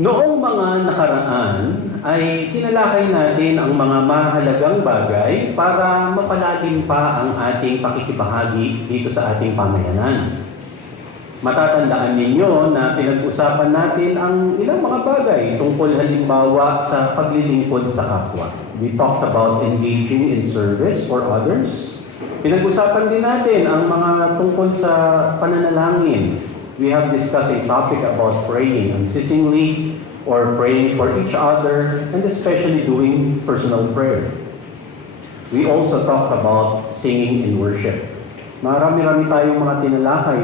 Noong mga nakaraan ay tinalakay natin ang mga mahalagang bagay para mapalalim pa ang ating pakikibahagi dito sa ating pamayanan. Matatandaan ninyo na pinag-usapan natin ang ilang mga bagay tungkol halimbawa sa paglilingkod sa kapwa. We talked about engaging in service for others. Pinag-usapan din natin ang mga tungkol sa pananalangin. We have discussed a topic about praying unceasingly or praying for each other and especially doing personal prayer. We also talked about singing in worship. Marami-rami tayong mga tinalakay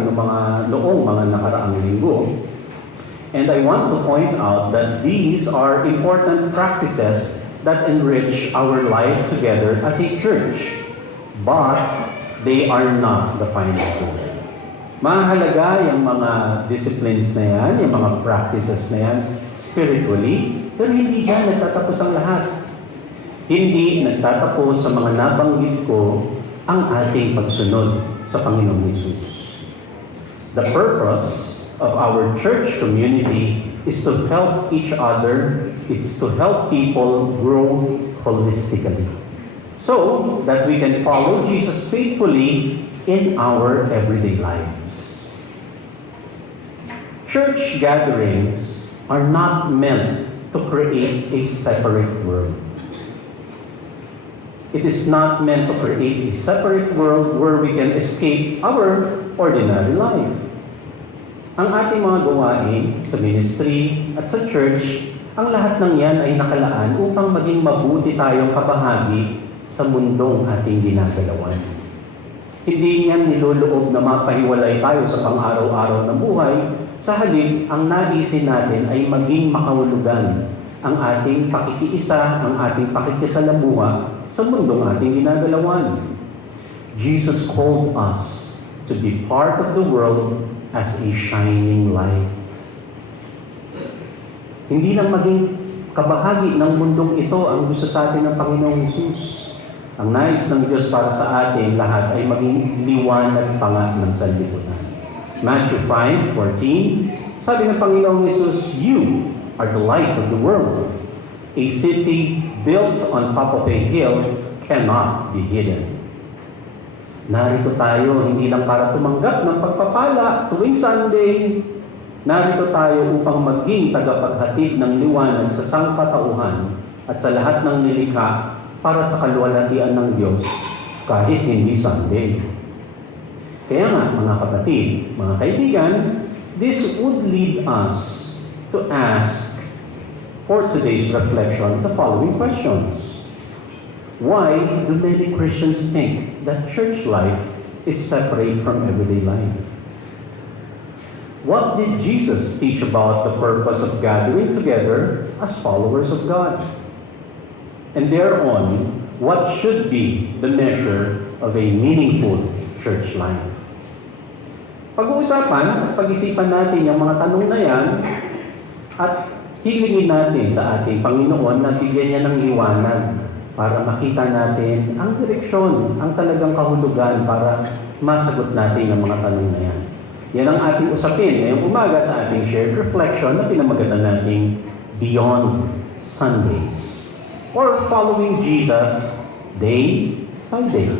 noong mga nakaraang linggo. And I want to point out that these are important practices that enrich our life together as a church. But they are not the final goal. Mahalaga yung mga disciplines na yan, yung mga practices na yan, spiritually, pero hindi yan nagtatapos ang lahat. Hindi nagtatapos sa mga nabanggit ko ang ating pagsunod sa Panginoong Hesus. The purpose of our church community is to help each other, it's to help people grow holistically, so that we can follow Jesus faithfully in our everyday lives. Church gatherings are not meant to create a separate world. It is not meant to create a separate world where we can escape our ordinary life. Ang ating mga gawain sa ministry at sa church, ang lahat ng yan ay nakalaan upang maging mabuti tayong kabahagi sa mundong ating ginagalawan. Hindi yan niloloob na mapahiwalay tayo sa pang-araw-araw na buhay. Sa halip, ang naisin natin ay maging makahulugan ang ating pakikiisa, ang ating pakikisalamuha sa mundong ating ginagalawan. Jesus called us to be part of the world as a shining light. Hindi lang maging kabahagi ng mundong ito ang gusto sa atin ng Panginoong Hesus. Ang nais ng Diyos para sa atin lahat ay maging liwanag pa nga ng sanlibutan. Matthew 5:14, sabi ng Panginoong Hesus, "You are the light of the world. A city built on top of a hill cannot be hidden." Narito tayo hindi lang para tumanggap ng pagpapala tuwing Sunday. Narito tayo upang maging tagapaghatid ng liwanag sa sangkatauhan at sa lahat ng nilikha para sa kaluwalhatian ng Diyos kahit hindi Sunday. Kaya nga, mga kapatid, mga kaibigan, this would lead us to ask for today's reflection the following questions. Why do many Christians think that church life is separate from everyday life? What did Jesus teach about the purpose of gathering together as followers of God? And thereon, what should be the measure of a meaningful church life? Pag-uusapan at pag-isipan natin yung mga tanong na yan at hilingin natin sa ating Panginoon na bigyan niya ng liwanag para makita natin ang direksyon, ang talagang kahulugan para masagot natin ang mga tanong na yan. Yan ang ating usapin ngayong umaga sa ating shared reflection na pinamagatan nating Beyond Sundays, or following Jesus day by day.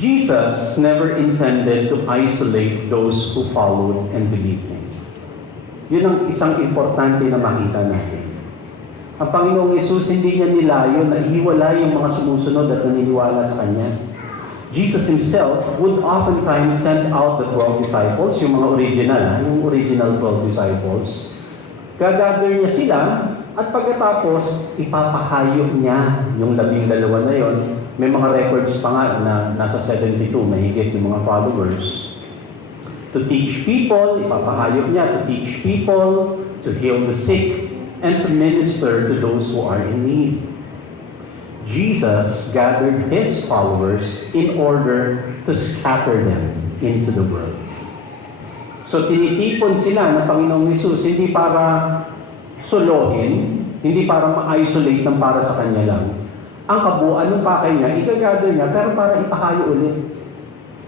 Jesus never intended to isolate those who followed and believed Him. Yun ang isang importante na makita natin. Ang Panginoong Hesus hindi niya nilayo na ihiwala yung mga sumusunod at naniniwala sa Kanya. Jesus Himself would oftentimes send out the 12 disciples, yung mga original 12 disciples. Gagather niya sila at pagkatapos, ipapahayo niya yung 12 na yon. May mga records pa nga na nasa 72, mahigit yung mga followers. To teach people, ipapahayo niya to teach people, to heal the sick, and to minister to those who are in need. Jesus gathered His followers in order to scatter them into the world. So tinitipon sila ng Panginoong Hesus, hindi para solohin, hindi para ma-isolate ng para sa Kanya lang. Ang kabuuan ng pakay niya, igagather niya, pero para ipahayo ulit.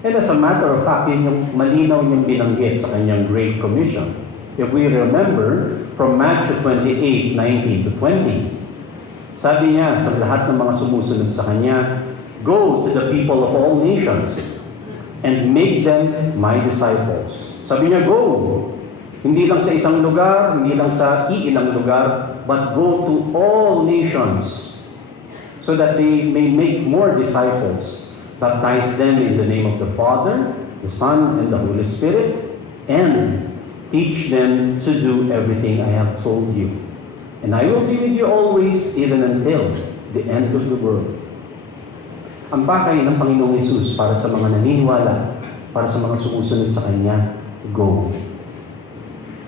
And as a matter of fact, yun yung malinaw niyang binanggit sa Kanyang Great Commission. If we remember from Matthew 28:19 to 20, sabi niya sa lahat ng mga sumusunod sa Kanya, "Go to the people of all nations and make them my disciples." Sabi niya, go. Hindi lang sa isang lugar, hindi lang sa iilang lugar, but go to all nations so that they may make more disciples. Baptize them in the name of the Father, the Son, and the Holy Spirit, and teach them to do everything I have told you. And I will be with you always, even until the end of the world. Ang pakay ng Panginoong Hesus para sa mga naniniwala, para sa mga sumusunod sa Kanya, go.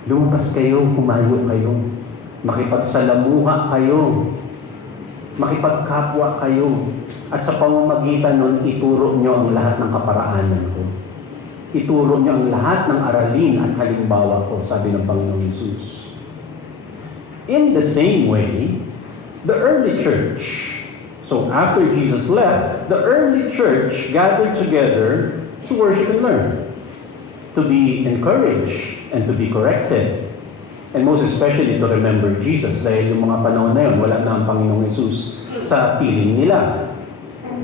Lumabas kayo, humayo kayo, makipagsalamuha kayo, makipagkapwa kayo, at sa pamamagitan nun, ituro nyo ang lahat ng kaparaanan ko. Ituro nyo ang lahat ng aralin at halimbawa ko, sabi ng Panginoong Hesus. In the same way, the early church, so after Jesus left, the early church gathered together to worship and learn, to be encouraged and to be corrected, and most especially to remember Jesus, dahil yung mga panahon na yun, wala na ang Panginoong Hesus sa piling nila.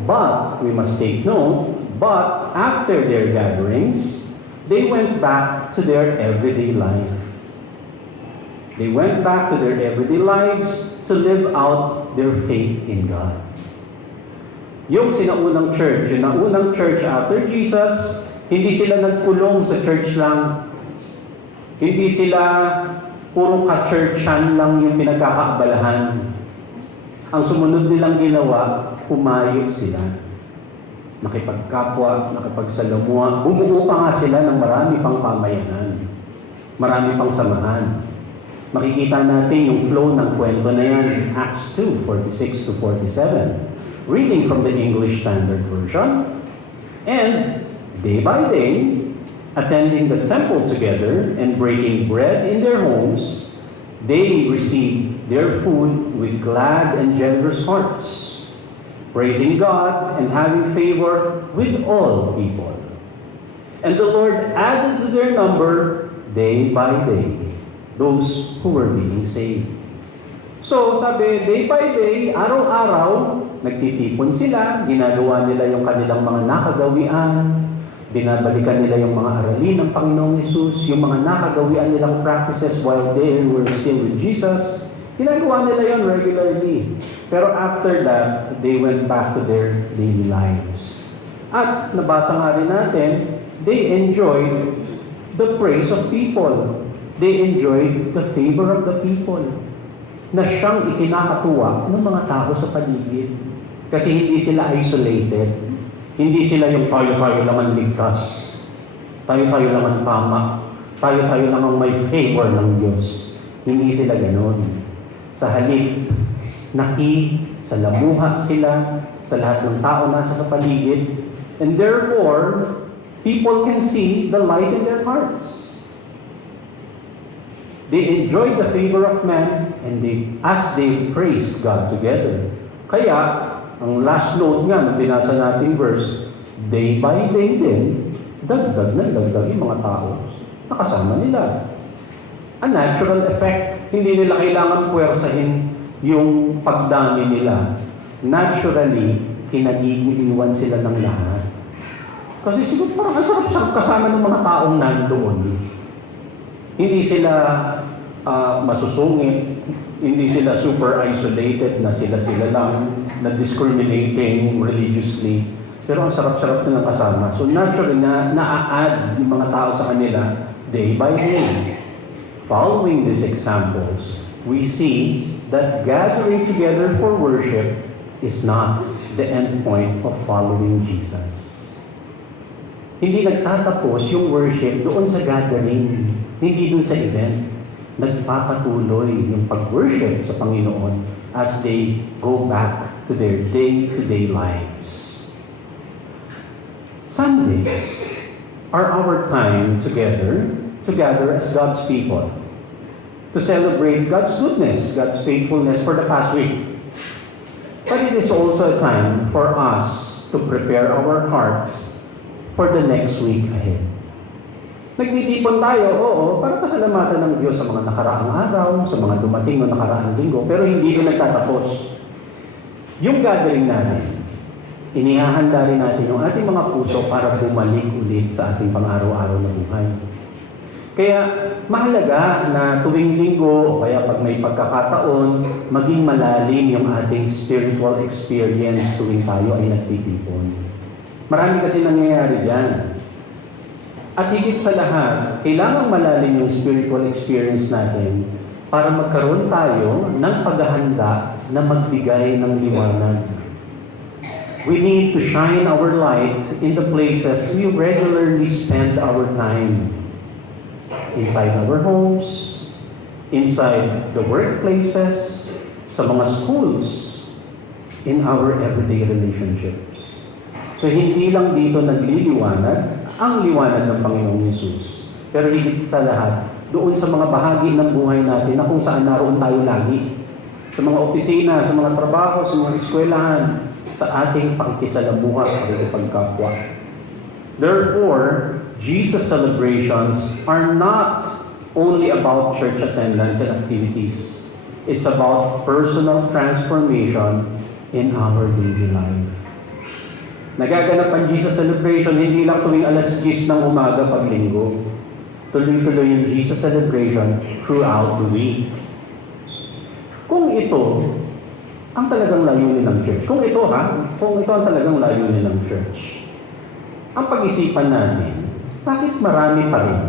But, we must take note, but after their gatherings, they went back to their everyday life. They went back to their everyday lives to live out their faith in God. Yung sinaunang church, yung naunang church after Jesus, hindi sila nagkulong sa church lang. Hindi sila puro ka-churchan lang yung pinagkakaabalahan. Ang sumunod nilang ginawa, humayo sila. Nakipagkapwa, nakipagsalamuha. Bumuo pa nga sila ng marami pang pamayanan. Marami pang samahan. Makikita natin yung flow ng kwento na yan in Acts 2:46 to 47. Reading from the English Standard Version. And day by day, attending the temple together and breaking bread in their homes, they received their food with glad and generous hearts, praising God and having favor with all people. And the Lord added to their number day by day those who were being saved. So, sabi, day by day, araw-araw, nagtitipon sila, ginagawa nila yung kanilang mga nakagawian, binabalikan nila yung mga aralin ng Panginoong Hesus, yung mga nakagawian nilang practices while they were still with Jesus. Ginagawa nila yun regularly. Pero after that, they went back to their daily lives. At nabasa nga rin natin, they enjoyed the praise of people. They enjoyed the favor of the people na siyang ikinakatuwa ng mga tao sa paligid. Kasi hindi sila isolated. Hindi sila yung tayo-tayo lang ang ligtas. Tayo-tayo lang ang tama. Tayo-tayo lang ang may favor ng Diyos. Hindi sila ganon. Sa halip, nakisalamuha sila sa lahat ng tao nasa sa paligid. And therefore, people can see the light in their hearts. They enjoy the favor of man and as they praise God together. Kaya, ang last note nga na binasa nating verse, day by day din, dagdag na dagdag yung mga tao nakasama nila. A natural effect, hindi nila kailangan puwersahin yung pagdami nila. Naturally, kinagigiliwan sila ng lahat. Kasi siguro parang ang sarap-sarap kasama ng mga taong nandoon. Hindi sila masusungit, hindi sila super isolated na sila lang, na discriminating religiously. Pero ang sarap-sarap silang kasama. So naturally na na-add yung mga tao sa kanila day by day. Following these examples, we see that gathering together for worship is not the end point of following Jesus. Hindi nagtatapos yung worship doon sa gathering, hindi doon sa event. Nagpapatuloy yung pag-worship sa Panginoon as they go back to their day-to-day lives. Sundays are our time together as God's people, to celebrate God's goodness, God's faithfulness for the past week. But it is also a time for us to prepare our hearts for the next week ahead. Nagtitipon tayo, oo, para pasalamatan ng Diyos sa mga nakaraang araw, sa mga dumating na nakaraang linggo, pero hindi ito nagtatapos. Yung gathering natin, inihahanda rin natin yung ating mga puso para bumalik ulit sa ating pang-araw-araw na buhay. Kaya mahalaga na tuwing linggo o kaya pag may pagkakataon, maging malalim yung ating spiritual experience tuwing tayo ay nagtitipon. Marami kasi nangyayari dyan. At higit sa lahat, kailangan malalim yung spiritual experience natin para magkaroon tayo ng paghahanda na magbigay ng liwanag. We need to shine our light in the places we regularly spend our time. Inside our homes, inside the workplaces, sa mga schools, in our everyday relationships. So hindi lang dito nagliliwanag ang liwanag ng Panginoong Hesus. Pero higit sa lahat, doon sa mga bahagi ng buhay natin na kung saan naroon tayo lagi. Sa mga opisina, sa mga trabaho, sa mga eskwelahan, sa ating pakikisalamuha, pakikipagkapwa. Therefore, Jesus celebrations are not only about church attendance and activities. It's about personal transformation in our daily life. Nagaganap ang Jesus celebration hindi lang tuwing alas 10 ng umaga pag linggo. Tuloy-tuloy yung Jesus celebration throughout the week. Kung ito ang talagang layunin ng church, kung ito ang talagang layunin ng church, ang pag-isipan natin, bakit marami pa rin?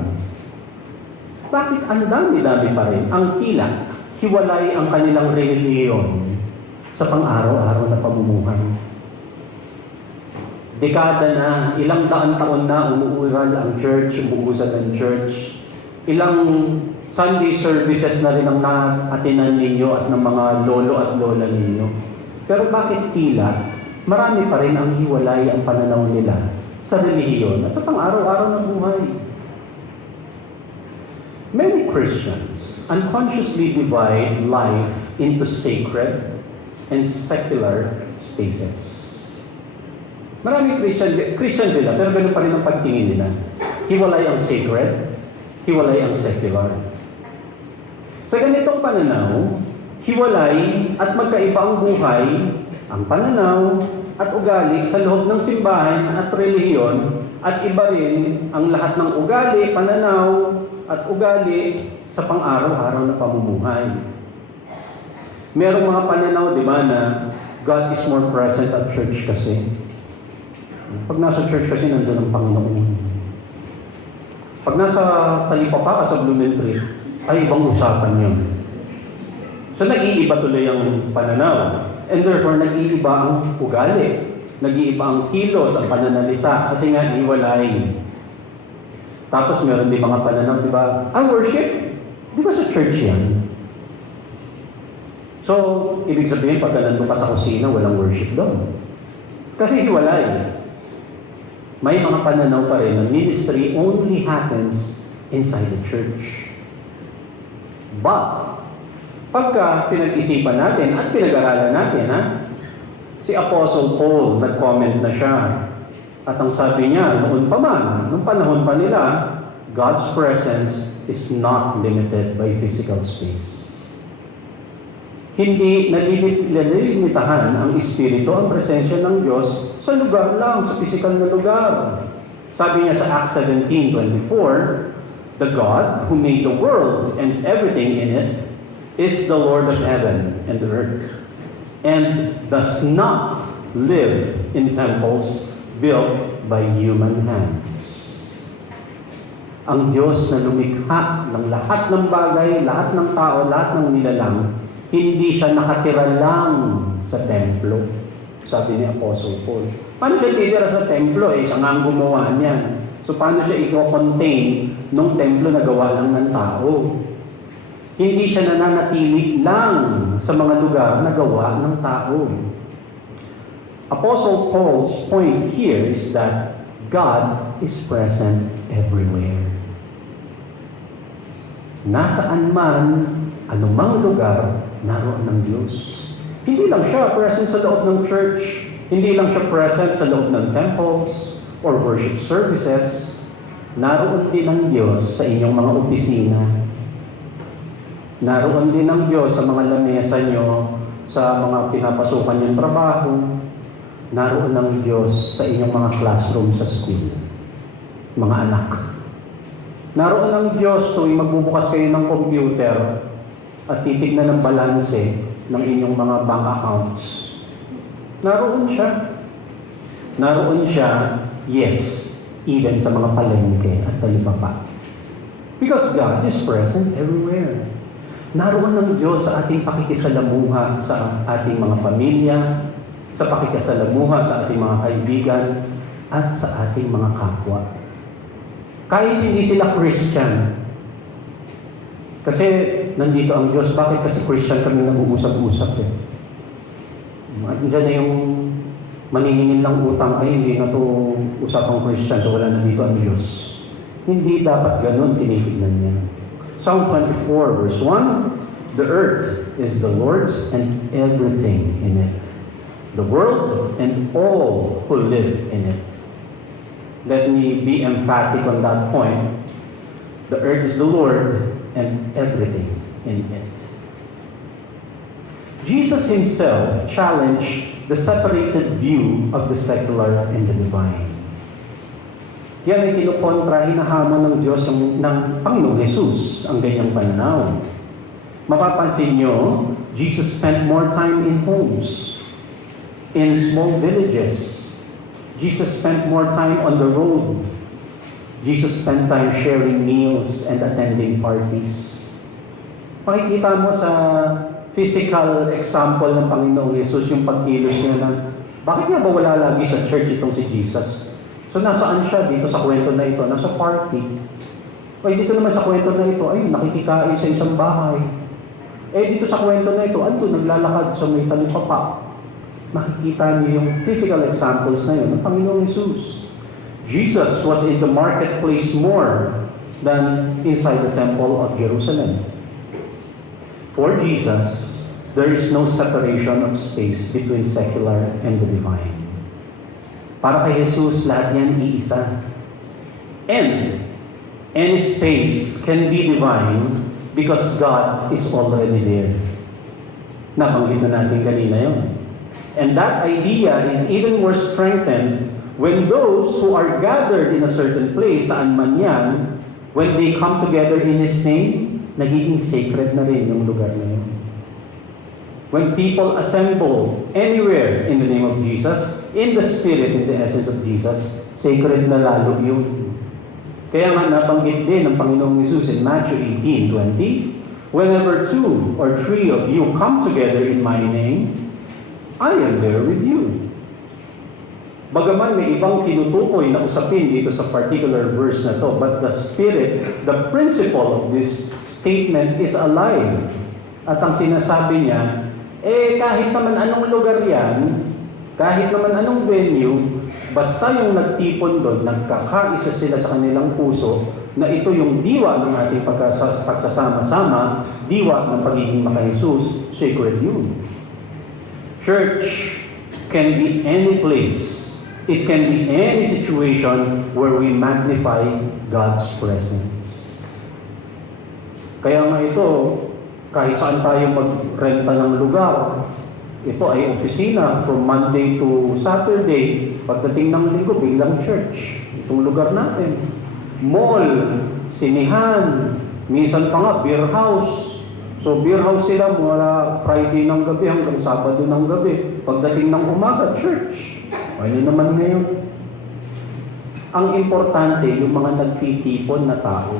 Bakit ang dami-dami pa rin ang tila hiwalay ang kanilang relihiyon sa pang-araw-araw na pamumuhay? Dekada na, ilang daan taon na umuural ang church, umuusan ang church. Ilang Sunday services na rin ang naatinan ninyo at ng mga lolo at lola ninyo. Pero bakit tila, marami pa rin ang hiwalay ang pananaw nila sa relihiyon at sa pang-araw-araw na buhay? Many Christians unconsciously divide life into sacred and secular spaces. Maraming Christian sila, pero ganun pa rin ang pagtingin nila. Hiwalay ang sacred, hiwalay ang secular. Sa ganitong pananaw, hiwalay at magkaiba ang buhay, ang pananaw at ugali sa loob ng simbahan at relihiyon, at iba rin ang lahat ng ugali, pananaw at ugali sa pang-araw-araw na pamumuhay. Merong mga pananaw, di ba, na God is more present at church kasi. Pag nasa church kasi nandun ang Panginoon. Pag nasa talipapa ka sa Blumentritt, ay ibang usapan yun. So nag-iiba tuloy ang pananaw. And therefore, nag-iiba ang ugali. Nag-iiba ang kilos, ang pananalita. Kasi nga, iwalay. Tapos meron din mga pananaw, di ba? Worship? Di ba sa church yan? So, ibig sabihin, pagka nandun ka sa kusina, walang worship doon. Kasi hiwalay. May mga pananaw pa rin na ministry only happens inside the church. But, pagka pinag-isipan natin at pinag-aralan natin, si Apostle Paul, nag-comment na siya. At ang sabi niya, noon pa man, noong panahon pa nila, God's presence is not limited by physical space. Hindi nalilimitahan ang Espiritu, ang presensya ng Diyos sa lugar lang, sa physical na lugar. Sabi niya sa Acts 17:24, the God who made the world and everything in it is the Lord of heaven and the earth, and does not live in temples built by human hands. Ang Diyos na lumikha ng lahat ng bagay, lahat ng tao, lahat ng nilalang, hindi siya nakatira lang sa templo. Sabi ni Apostle Paul. Paano siya titira sa templo? Siya nga ang gumawa niyan. So paano siya i-contain nung templo na gawa lang ng tao? Hindi siya nananatili lang sa mga lugar na gawa ng tao. Apostle Paul's point here is that God is present everywhere. Nasaan man, anumang lugar, naroon ng Diyos. Hindi lang siya present sa loob ng church, hindi lang siya present sa loob ng temples or worship services, Naroon din ang Diyos sa inyong mga opisina. Naroon din ang Diyos sa mga lamesa nyo, sa mga pinapasukan niyong trabaho. Naroon ang Diyos sa inyong mga classroom sa school. Mga anak. Naroon ang Diyos tuwing magbubukas kayo ng computer at titignan ng balanse ng inyong mga bank accounts. Naroon siya. Naroon siya, yes, even sa mga palengke at talibaba. Because God is present everywhere. Naroon ang Diyos sa ating pakikisalamuha sa ating mga pamilya, sa pakikisalamuha sa ating mga kaibigan, at sa ating mga kapwa. Kahit hindi sila Christian. Kasi nandito ang Diyos. Bakit kasi Christian kami nag-uusap-usap eh? Diyan na yung maninginin lang utang, ay hindi na to usapang Christian, so wala na dito ang Diyos. Hindi dapat ganun tinitignan niya. Psalm 24 verse 1, the earth is the Lord's and everything in it. The world and all who live in it. Let me be emphatic on that point. The earth is the Lord and everything in it. Jesus himself challenged the separated view of the secular and the divine. Yan ay kinukontra, hinahamon ng Diyos ng Panginoong Jesus ang ganyang pananaw. Mapapansin nyo, Jesus spent more time in homes, in small villages. Jesus spent more time on the road. Jesus spent time sharing meals and attending parties. Makikita mo sa physical example ng Panginoong Jesus yung pagkilos niya na, bakit nga ba wala lagi sa church itong si Jesus? So nasaan siya dito sa kwento na ito? Nasa party. Ay dito naman sa kwento na ito, ay nakikikain sa isang bahay. Eh dito sa kwento na ito, ando naglalakad sa may talipapa. Makikita niyo yung physical examples na yun ng Panginoong Jesus. Jesus was in the marketplace more than inside the temple of Jerusalem. For Jesus, there is no separation of space between secular and the divine. Para kay Jesus, lahat yan iisa. And any space can be divine because God is already there. Nabanggit na natin kanina yun. And that idea is even more strengthened when those who are gathered in a certain place, saan man yan, when they come together in His name, nagiging sacred na rin yung lugar na yun. When people assemble anywhere in the name of Jesus, in the Spirit, in the essence of Jesus, sacred na lalo yun. Kaya nga nabanggit din ng Panginoong Jesus in Matthew 18:20, whenever 2 or 3 of you come together in my name, I am there with you. Bagaman may ibang tinutukoy na usapin dito sa particular verse na to, but the Spirit, the principle of this statement is alive. At ang sinasabi niya, kahit naman anong lugar yan, kahit naman anong venue, basta yung nagtipon doon, nagkakaisa sila sa kanilang puso, na ito yung diwa ng ating pagsasama-sama, diwa ng pagiging maka-Jesus, sacred yun. Church can be any place. It can be any situation where we magnify God's presence. Kaya nga ito, kahit saan tayo magrenta ng lugar, ito ay opisina from Monday to Saturday. Pagdating ng linggo, biglang church. Itong lugar natin. Mall, sinihan, minsan pa nga beer house. So beer house sila mula Friday ng gabi hanggang Sabado ng gabi. Pagdating ng umaga, church. Ano naman ngayon? Ang importante, yung mga nagtitipon na tao.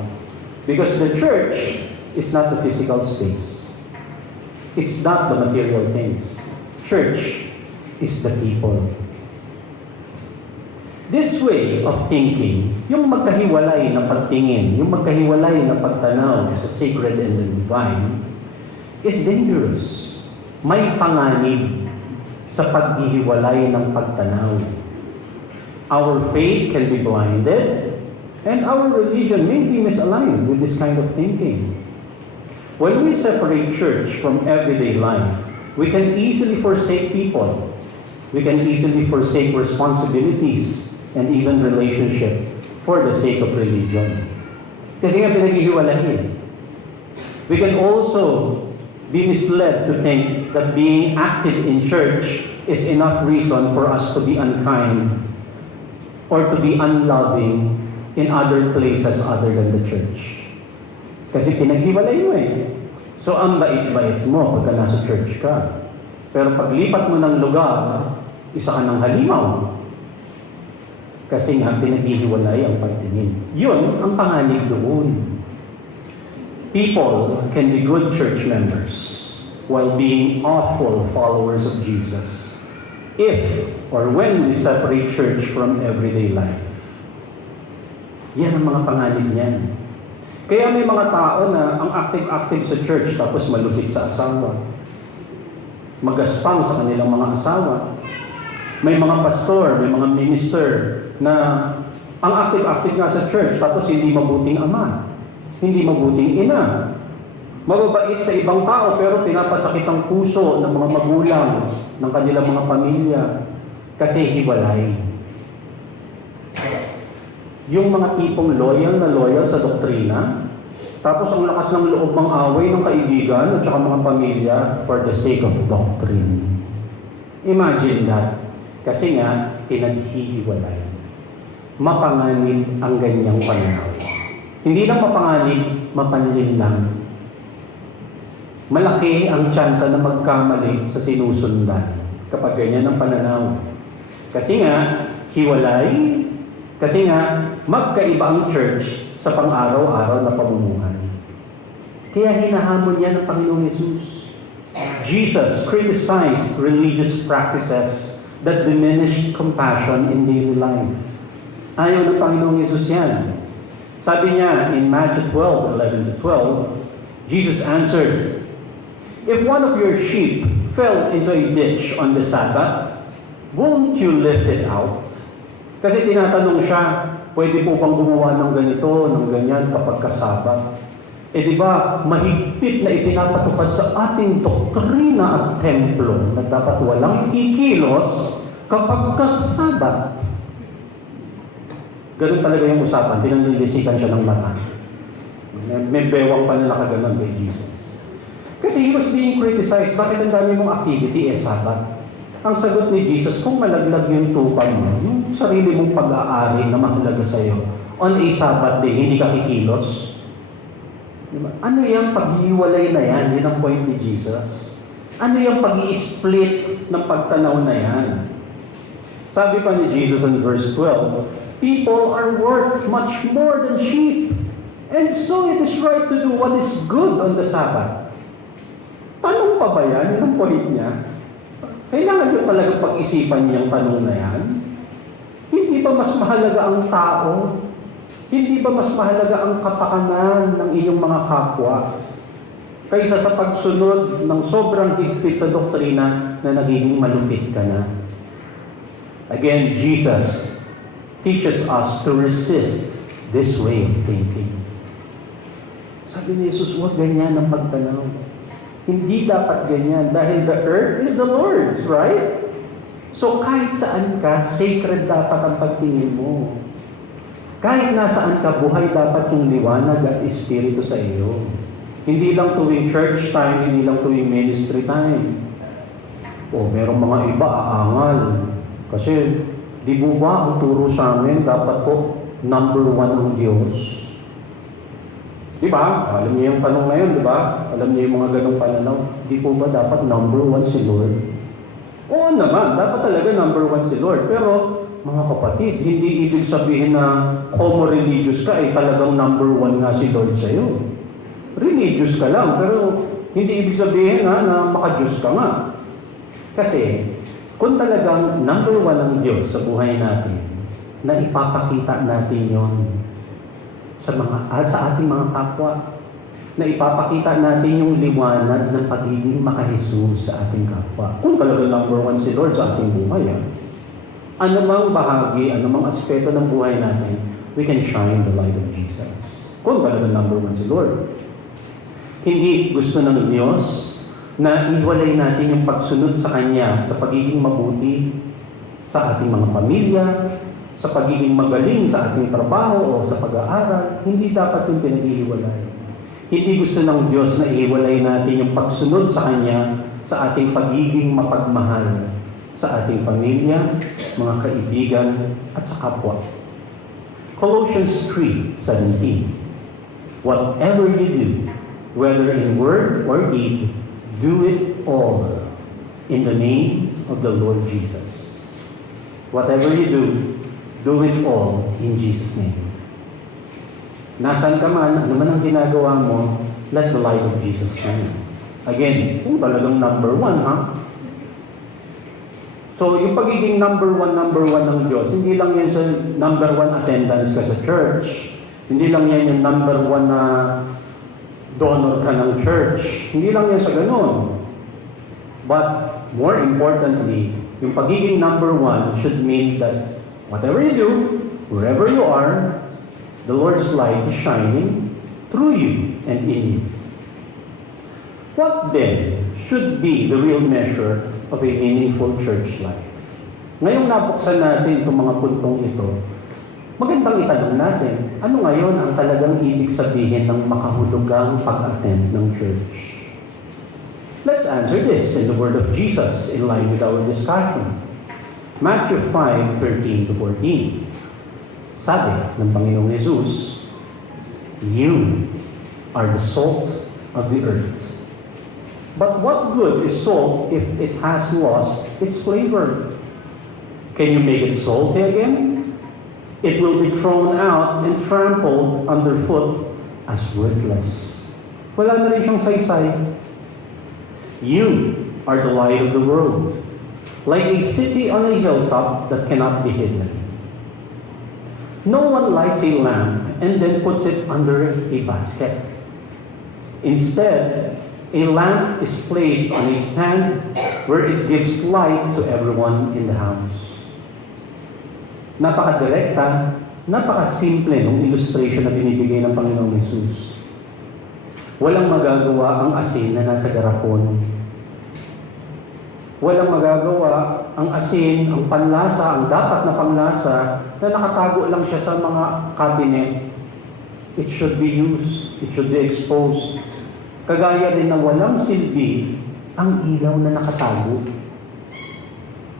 Because the church is not the physical space. It's not the material things. Church is the people. This way of thinking, yung magkahiwalay na pagtingin, yung magkahiwalay na pagtanaw sa sacred and the divine, is dangerous. May panganib sa paghihiwalay ng pagtanaw. Our faith can be blinded, and our religion may be misaligned with this kind of thinking. When we separate church from everyday life, we can easily forsake people. We can easily forsake responsibilities and even relationship for the sake of religion. Kasi nga pinaghihiwalayin. We can also be misled to think that being active in church is enough reason for us to be unkind or to be unloving in other places other than the church. Kasi pinaghiwalay mo eh. So ang bait-bait mo pagka nasa church ka. Pero paglipat mo ng lugar, isa ka ng halimaw. Kasi nga pinaghihiwalay ang pagtingin. Yun ang panganib doon. People can be good church members while being awful followers of Jesus if or when we separate church from everyday life. Yan ang mga panganib niyan. Kaya may mga tao na ang active-active sa church tapos malupit sa asawa. Magaspang sa kanilang mga asawa. May mga pastor, may mga minister na ang active-active nga sa church tapos hindi mabuting ama, hindi mabuting ina. Mababait sa ibang tao pero pinapasakit ang puso ng mga magulang ng kanilang mga pamilya kasi hiwalay. Yung mga tipong loyal sa doktrina, tapos ang lakas ng loob ng away ng kaibigan at saka mga pamilya for the sake of doctrine. Imagine that. Kasi nga, pinaghihiwalay. Mapanganib ang ganyang pananaw. Hindi lang mapanganib, mapanlin lang. Malaki ang tsansa na magkamali sa sinusundan kapag ganyan ang pananaw. Kasi nga, hiwalay. Kasi nga, magkaiba ang church sa pang-araw-araw na pamumuhay. Kaya hinahamon yan ng Panginoong Yesus. Jesus criticized religious practices that diminished compassion in daily life. Ayaw ng Panginoong Yesus yan. Sabi niya in Matthew 12:11-12, Jesus answered, "If one of your sheep fell into a ditch on the Sabbath, won't you lift it out?" Kasi tinatanong siya, pwede po bang gumawa ng ganito, ng ganyan kapag kasabat? Eh di ba, mahigpit na ipinapatupad sa ating doktrina at templo na dapat walang kikilos kapag kasabat. Ganun talaga yung usapan, pinanlilisikan siya ng mata. May bewang pa na nakaganon kay Jesus. Kasi he was being criticized, bakit ang dami mong activity sabat? Ang sagot ni Jesus, kung malaglag yung tupad mo, yung sarili mong pag-aari na mahalaga sa'yo, on a Sabbath day, hindi ka kikilos. Diba? Ano yung paghiwalay na yan? Yun ang point ni Jesus. Ano yung pag-i-split ng pagtanaw na yan? Sabi pa ni Jesus in verse 12, "People are worth much more than sheep, and so it is right to do what is good on the Sabbath." Tanong pa ba yan? Yun ang point niya. Kailangan nyo talaga pag-isipan niyang tanong na yan? Hindi ba mas mahalaga ang tao? Hindi ba mas mahalaga ang kapakanan ng iyong mga kapwa kaysa sa pagsunod ng sobrang higpit sa doktrina na nagiging malupit ka na? Again, Jesus teaches us to resist this way of thinking. Sabi ni Jesus, huwag ganyan ang pagtanaw. Hindi dapat ganyan dahil the earth is the Lord's, right? So kahit saan ka, sacred dapat ang pagtingin mo. Kahit nasaan ka, buhay dapat yung liwanag at espiritu sa iyo. Hindi lang tuwing church time, hindi lang tuwing ministry time. O merong mga iba aangal. Kasi di ba ang turo sa amin, dapat po number 1 ang Diyos. Di ba? Alam niyo yung tanong na yun, di ba? Alam niyo yung mga ganong pananaw. Di po ba dapat number 1 si Lord? Oo naman, dapat talaga number 1 si Lord. Pero, mga kapatid, hindi ibig sabihin na homo-religious ka, talagang number 1 nga si Lord sa'yo. Religious ka lang, pero hindi ibig sabihin na maka-Diyos ka nga. Kasi, kung talagang number 1 ang Diyos sa buhay natin, na ipapakita natin yon sa ating mga kapwa, na ipapakita natin yung liwanag ng pagiging maka-Jesus sa ating kapwa. Kung talaga number 1 si Lord sa ating buhay, anumang bahagi, anumang aspeto ng buhay natin, we can shine the light of Jesus. Kung talaga number 1 si Lord. Hindi gusto ng Diyos na iwalay natin yung pagsunod sa Kanya sa pagiging mabuti sa ating mga pamilya, sa pagiging magaling sa ating trabaho o sa pag-aaral, hindi dapat yung pinag-ihiwalay. Hindi gusto ng Diyos na ihiwalay natin yung pagsunod sa Kanya sa ating pagiging mapagmahal sa ating pamilya, mga kaibigan, at sa kapwa. Colossians 3:17. Whatever you do, whether in word or deed, do it all in the name of the Lord Jesus. Whatever you do it all in Jesus' name. Nasaan ka man, ano man ang ginagawa mo, let the light of Jesus shine. Again, kung talagang number one, ha? So, yung pagiging number one ng Diyos, hindi lang yan sa number one attendance ka sa church. Hindi lang yan yung number one na donor ka ng church. Hindi lang yan sa ganun. But, more importantly, yung pagiging number one should mean that whatever you do, wherever you are, the Lord's light is shining through you and in you. What then should be the real measure of a meaningful church life? Ngayong nabuksan natin itong mga puntong ito, magandang itanong natin, ano ngayon ang talagang ibig sabihin ng makahulugang pag-attend ng church? Let's answer this in the word of Jesus in line with our discussion. Matthew 5:13-14. Sabi ng Panginoong Jesus, "You are the salt of the earth. But what good is salt if it has lost its flavor? Can you make it salty again? It will be thrown out and trampled underfoot as worthless." Wala na rin siyang saysay. You are the light of the world, like a city on a hilltop that cannot be hidden. No one lights a lamp and then puts it under a basket. Instead, a lamp is placed on a stand where it gives light to everyone in the house. Napakadirekta, napakasimple ng illustration na binibigay ng Panginoong Jesus. Walang magagawa ang asin na nasa garapon. Walang magagawa ang asin, ang panlasa, ang dapat na panlasa na nakatago lang siya sa mga cabinet. It should be used. It should be exposed. Kagaya din ng walang silbi ang ilaw na nakatago.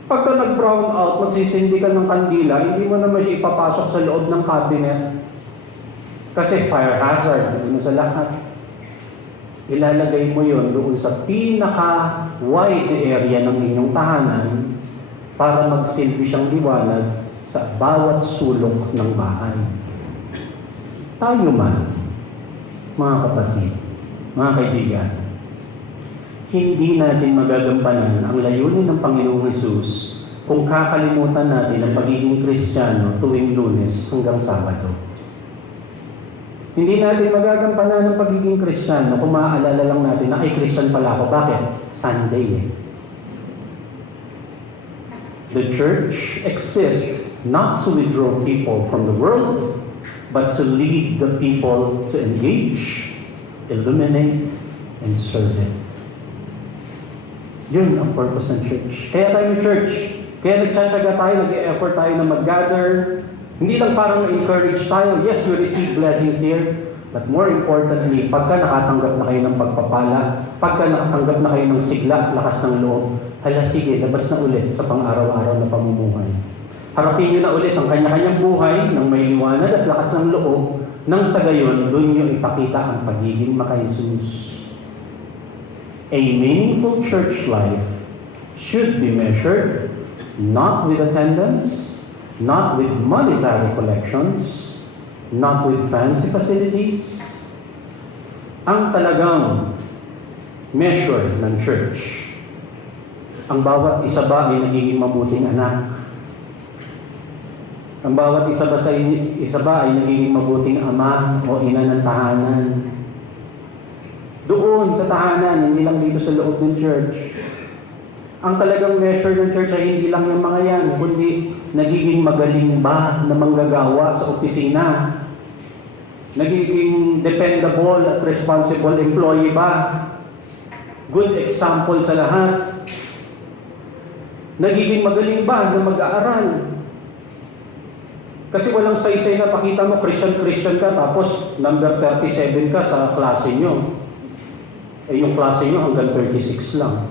Pagka nag-brown out, magsisindi ka ng kandila, hindi mo naman siya ipapasok sa loob ng cabinet. Kasi fire hazard, ano sa lahat. Ilalagay mo yon doon sa pinaka-wide area ng inyong tahanan para magsilbi siyang liwanag sa bawat sulok ng bahay. Tayo man, mga kapatid, mga kaibigan, hindi natin magagampanan ang layunin ng Panginoong Hesus kung kakalimutan natin ang pagiging Kristiyano tuwing Lunes hanggang Sabado. Hindi natin magagampanan ang pagiging Kristiyano kung maaalala lang natin na ay Kristyan pala ako. Bakit? Sunday eh. The church exists not to withdraw people from the world, but to lead the people to engage, illuminate, and serve it. Yun ang purpose ng church. Kaya tayo church. Kaya nagtsatsaga tayo, nag-e-effort tayo na mag-gather. Hindi lang parang na-encourage tayo. Yes, we receive blessings here. But more importantly, pagka nakatanggap na kayo ng pagpapala, pagka nakatanggap na kayo ng sigla, lakas ng loob, hala sige, labas na ulit sa pang-araw-araw na pamumuhay. Harapin niyo na ulit ang kanya-kanyang buhay ng may liwanag at lakas ng loob nang sa gayon, doon niyo ipakita ang pagiging maka-Jesus. A meaningful church life should be measured not with attendance, not with monetary collections, not with fancy facilities. Ang talagang measure ng church, ang bawat isa ba ay nagiging mabuting anak? Ang bawat isa ba ay nagiging mabuting ama o ina ng tahanan? Doon sa tahanan, hindi lang dito sa loob ng church. Ang talagang measure ng church ay hindi lang yung mga yan, kundi nagiging magaling ba na manggagawa sa opisina? Nagiging dependable at responsible employee ba? Good example sa lahat. Nagiging magaling ba na mag-aaral? Kasi walang saysay na pakita mo, Christian ka, tapos number 37 ka sa klase nyo. Eh yung klase nyo hanggang 36 lang.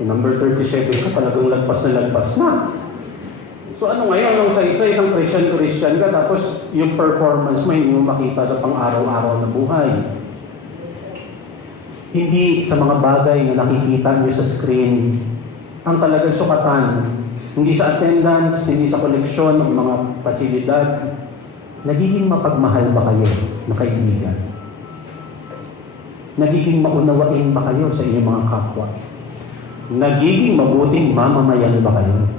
Yung number 37 ka, talagang lagpas na. So ano ngayon, ang saysay ng Christian ka, tapos yung performance mo, hindi mo makita sa pang-araw-araw na buhay. Hindi sa mga bagay na nakikita niyo sa screen ang talagang sukatan. Hindi sa attendance, hindi sa koleksyon ng mga pasilidad. Nagiging mapagmahal ba kayo na kaibigan? Nagiging maunawain ba kayo sa inyong mga kapwa? Nagiging mabuting mamamayan ba kayo?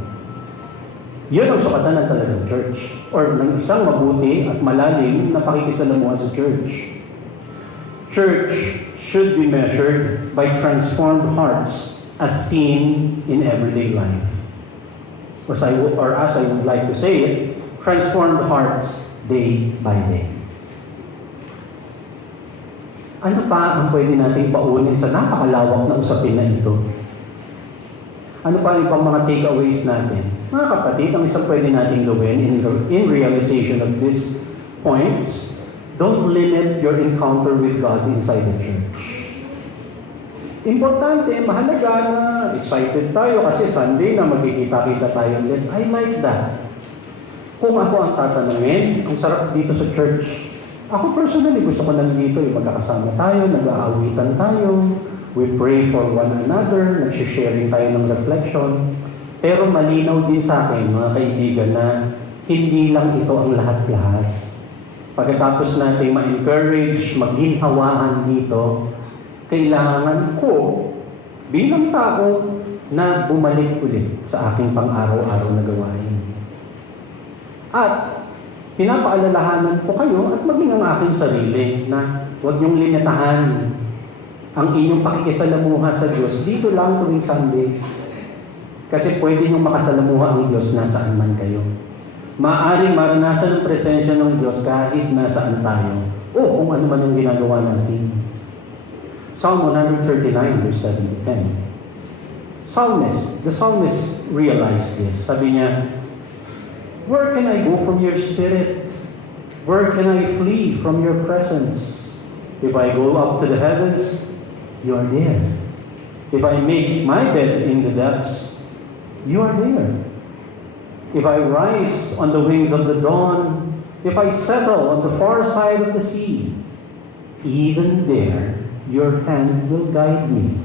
Yun ang sukatan ng talagang church or ng isang mabuti at malalim na pakikisalamuha sa church. Church should be measured by transformed hearts as seen in everyday life. Or as I would like to say it, transformed hearts day by day. Ano pa ang pwede nating paunin sa napakalawak na usapin na ito? Ano pa ang ibang mga takeaways natin? Mga kapatid, ang isang pwede nating gawin in realization of these points, don't limit your encounter with God inside the church. Importante, mahalaga na excited tayo kasi Sunday na magkikita-kita tayo ulit. I like that. Kung ako ang tatanungin, ang sarap dito sa church. Ako personally, gusto ko nandito, magkakasama tayo, nag-aawitan tayo, we pray for one another, nag-sharing tayo ng reflection. Pero malinaw din sa akin, mga kaibigan, na hindi lang ito ang lahat-lahat. Pagkatapos natin ma-encourage, maghinhawaan dito, kailangan ko bilang tao na bumalik ulit sa aking pang-araw-araw na gawain. At pinapaalalahanan ko kayo at maging ang aking sarili na huwag niyong limitahan ang inyong pakikisalamuha sa Diyos dito lang tuwing Sundays. Kasi pwede niyong makasalamuha ang Diyos nasaan man kayo. Maaaring maranasan ang presensya ng Diyos kahit nasaan tayo o kung ano man ang ginagawa natin. Psalm 139, verse 7 to 10. The psalmist realized this. Sabi niya, where can I go from your spirit? Where can I flee from your presence? If I go up to the heavens, you are there. If I make my bed in the depths, you are there. If I rise on the wings of the dawn, if I settle on the far side of the sea, even there, your hand will guide me.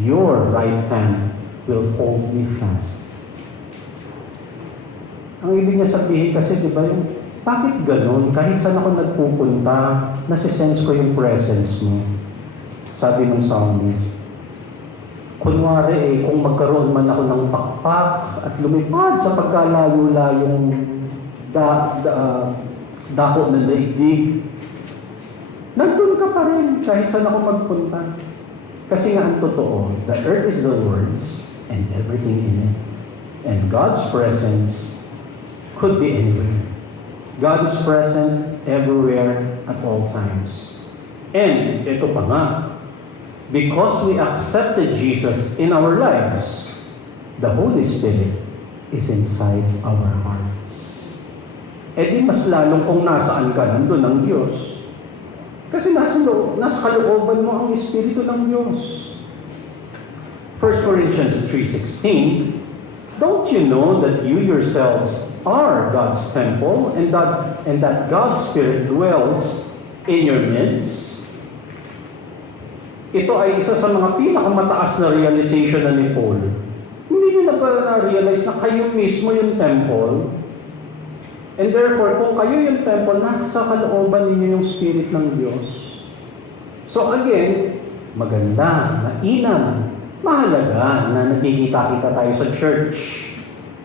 Your right hand will hold me fast. Ang ibig niya sabihin kasi, di ba, bakit ganun? Kahit saan ako nagpupunta, nasisense ko yung presence mo. Sabi ng psalmist. Kunwari kung magkaroon man ako ng pakpak at lumipad sa pagkalayo-layong dako ng daigdig, nandun ka pa rin kahit saan ako magpunta. Kasi nga ang totoo, the earth is the Lord's and everything in it. And God's presence could be anywhere. God is present everywhere at all times. And ito pa nga, because we accepted Jesus in our lives, the Holy Spirit is inside our hearts. E di mas lalong kung nasaan ka, nandun ang Diyos. Kasi nasa kalooban mo ang Espiritu ng Diyos. 1 Corinthians 3:16, don't you know that you yourselves are God's temple and that God's Spirit dwells in your midst? Ito ay isa sa mga pinakamataas na realization na ni Paul. Hindi niyo na ba na-realize na kayo mismo yung temple? And therefore, kung kayo yung temple, nasa kalooban ninyo yung Spirit ng Diyos. So again, maganda, mainam, mahalaga na nakikita-kita tayo sa church.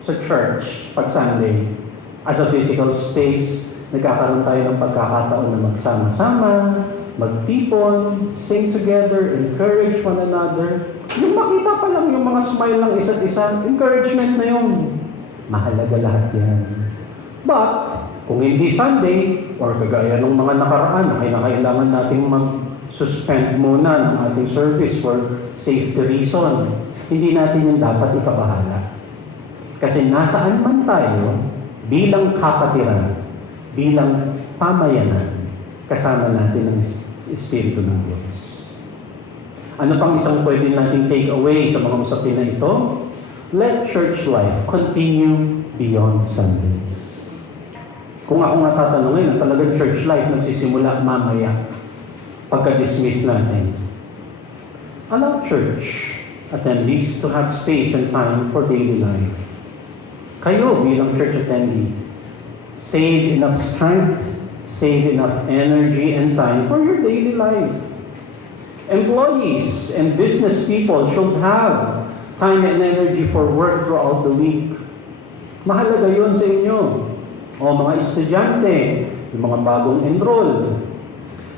Sa church, pag Sunday, as a physical space, nagkakaroon tayo ng pagkakataon na magsama-sama, magtipon, sing together, encourage one another. Yung makita pa lang yung mga smile ng isa't isa, encouragement na yun. Mahalaga lahat yan. But, kung hindi Sunday, or kagaya ng mga nakaraan na kailangan nating mag-suspend muna ng ating service for safety reason, hindi natin yung dapat ikabahala. Kasi nasaan man tayo, bilang kapatiran, bilang pamayanan, kasama natin ang Espiritu ng Diyos. Ano pang isang pwede nating take away sa mga usapin na ito? Let church life continue beyond Sundays. Kung ako nga tatanungin, ang talagang church life nagsisimula mamaya pagka-dismiss natin. Allow church attendees to have space and time for daily life. Kayo bilang church attendee, save enough strength, save enough energy and time for your daily life. Employees and business people should have time and energy for work throughout the week. Mahalaga yun sa inyo. O mga estudyante, yung mga bagong enroll.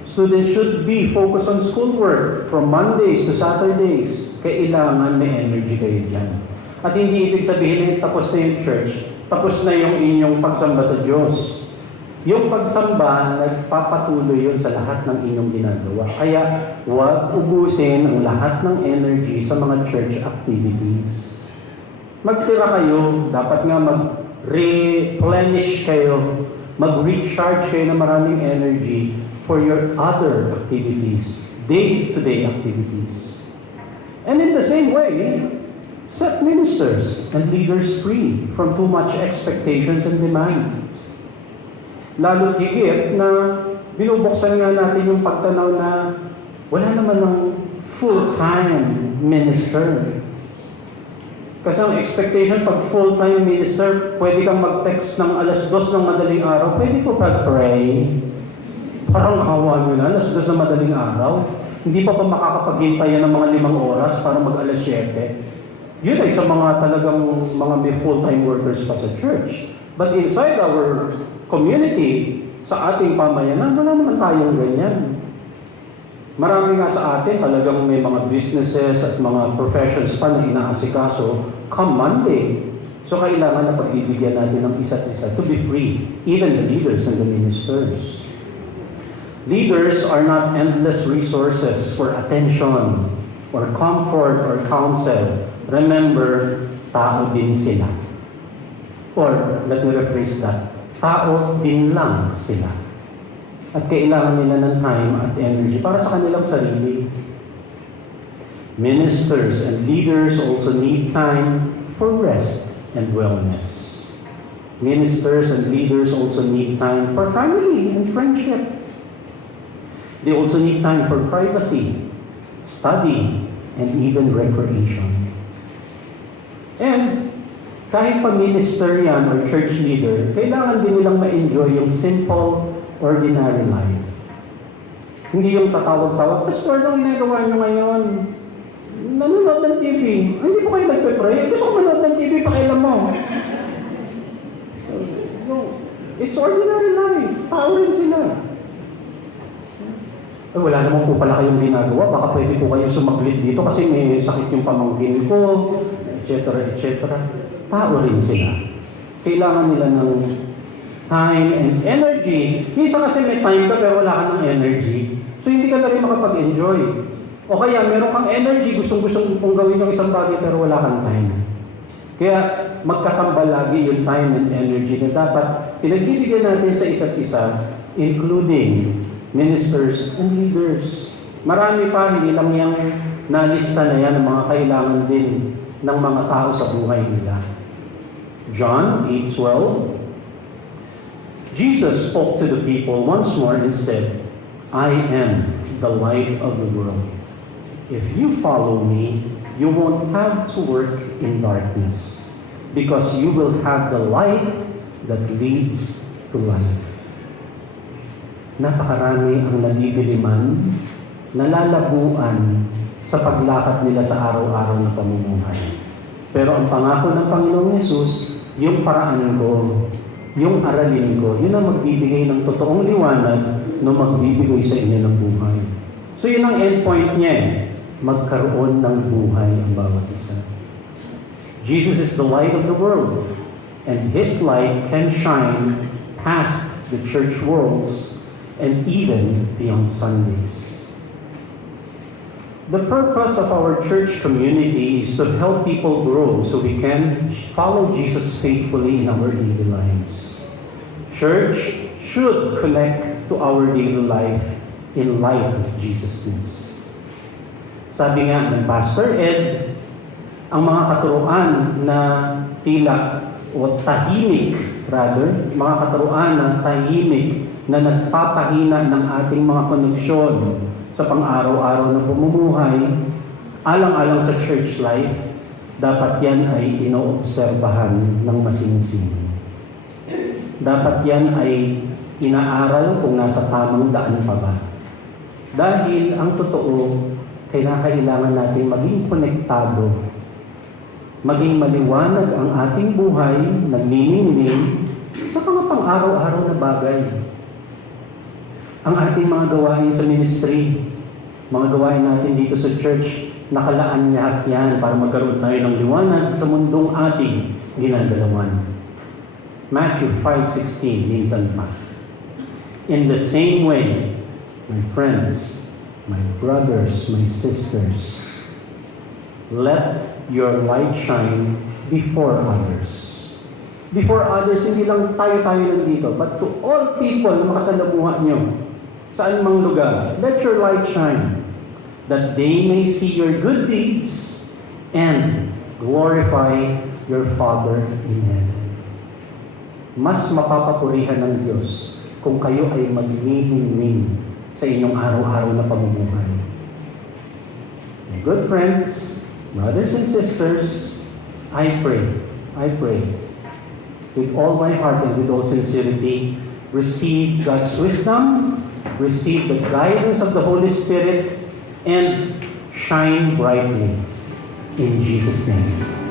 Students should be focused on schoolwork from Mondays to Saturdays. Kailangan may energy kayo dyan. At hindi ibig sabihin na tapos na yung church, tapos na yung inyong pagsamba sa Diyos. Yung pagsamba, nagpapatuloy yun sa lahat ng inyong ginagawa. Kaya huwag ubusin ang lahat ng energy sa mga church activities. Magtira kayo, dapat nga mag-replenish kayo, mag-recharge kayo ng maraming energy for your other activities, day-to-day activities. And in the same way, set ministers and leaders free from too much expectations and demands. Lalo higit na binubuksan nga natin yung pagtanaw na wala naman ng full-time minister. Kasi ang expectation pag full-time minister, pwede kang mag-text ng 2:00 ng madaling araw, pwede ko pag-pray. Parang awa nyo na, 2:00 ng madaling araw. Hindi pa makakapaghintay ng mga 5 oras para mag-7:00. Yun ay sa mga talagang mga may full-time workers pa sa church. But inside our community, sa ating pamayanan, wala naman tayong ganyan. Marami nga sa atin talagang may mga businesses at mga professions pa na inaasikaso come Monday. So kailangan na pagbibigyan natin ng isa't isa to be free, even the leaders and the ministers. Leaders are not endless resources for attention or comfort or counsel. Remember, tao din sila. Or, let me rephrase that, tao din lang sila. At kailangan nila ng time at energy para sa kanilang sarili. Ministers and leaders also need time for rest and wellness. Ministers and leaders also need time for family and friendship. They also need time for privacy, study, and even recreation. And kahit pa minister yan or church leader, kailangan din nilang ma-enjoy yung simple, ordinary life. Hindi yung tatawag-tawag, Pastor, anong ginagawa nyo ngayon? Nanonood ng TV. Hindi po kayo nagpe-pray. Gusto ko manood ng TV, pakailan mo. It's ordinary life. Tao rin sila. Wala naman po pala kayong ginagawa. Baka pwede po kayo sumaglit dito kasi may sakit yung pamangkin ko, etc. etc. Tao rin sila. Kailangan nila ng time and energy. Minsan kasi may time ka pero wala ka ng energy. So hindi ka na rin makapag-enjoy. O kaya meron kang energy, gustong-gusto mong gawin yung isang bagay pero wala kang time. Kaya magkakambal lagi yung time and energy na dapat pinagbibigyan natin sa isa't isa, including ministers and leaders. Marami pa, hindi lang yung nalista na yan ng mga kailangan din ng mga tao sa buhay nila. John 8:12, Jesus spoke to the people once more and said, I am the light of the world. If you follow me, you won't have to work in darkness, because you will have the light that leads to life. Napakarami ang naliliman, nalalabuan sa paglakad nila sa araw-araw na pamumuhay. Pero ang pangako ng Panginoong Yesus, yung paraan ko, yung aralin ko, yun ang magbibigay ng totoong liwanag na magbibigay sa inyo ng buhay. So yun ang endpoint niya, magkaroon ng buhay ang bawat isa. Jesus is the light of the world, and His light can shine past the church worlds and even beyond Sundays. The purpose of our church community is to help people grow so we can follow Jesus faithfully in our daily lives. Church should connect to our daily life in light of Jesus' Sabi nga ng Pastor Ed, ang mga katuruan na tila o tahimik, mga katuruan na tahimik na nagpapahina ng ating mga koneksyon sa pang-araw-araw na pamumuhay, alang-alang sa church life, dapat yan ay inoobserbahan ng masinsin. Dapat yan ay inaaral kung nasa tamang daan pa ba. Dahil ang totoo, kailangan natin maging konektado, maging maliwanag ang ating buhay, nagniningning sa mga pang-araw-araw na bagay. Ang ating mga gawain sa ministry, mga gawain natin dito sa church, nakalaan lahat yan para magkaroon tayo ng liwanag sa mundong ating ginagalawan. Matthew 5:16 minsan pa. In the same way, my friends, my brothers, my sisters, let your light shine before others. Before others, hindi lang tayo nandito, but to all people na makasalamuha nyo, saan mang lugar, let your light shine, that they may see your good deeds and glorify your Father in heaven. Mas mapapapurihan ng Diyos kung kayo ay magniningning sa inyong araw-araw na pamumuhay. My good friends, brothers and sisters, I pray, with all my heart and with all sincerity, receive God's wisdom, receive the guidance of the Holy Spirit, and shine brightly in Jesus' name.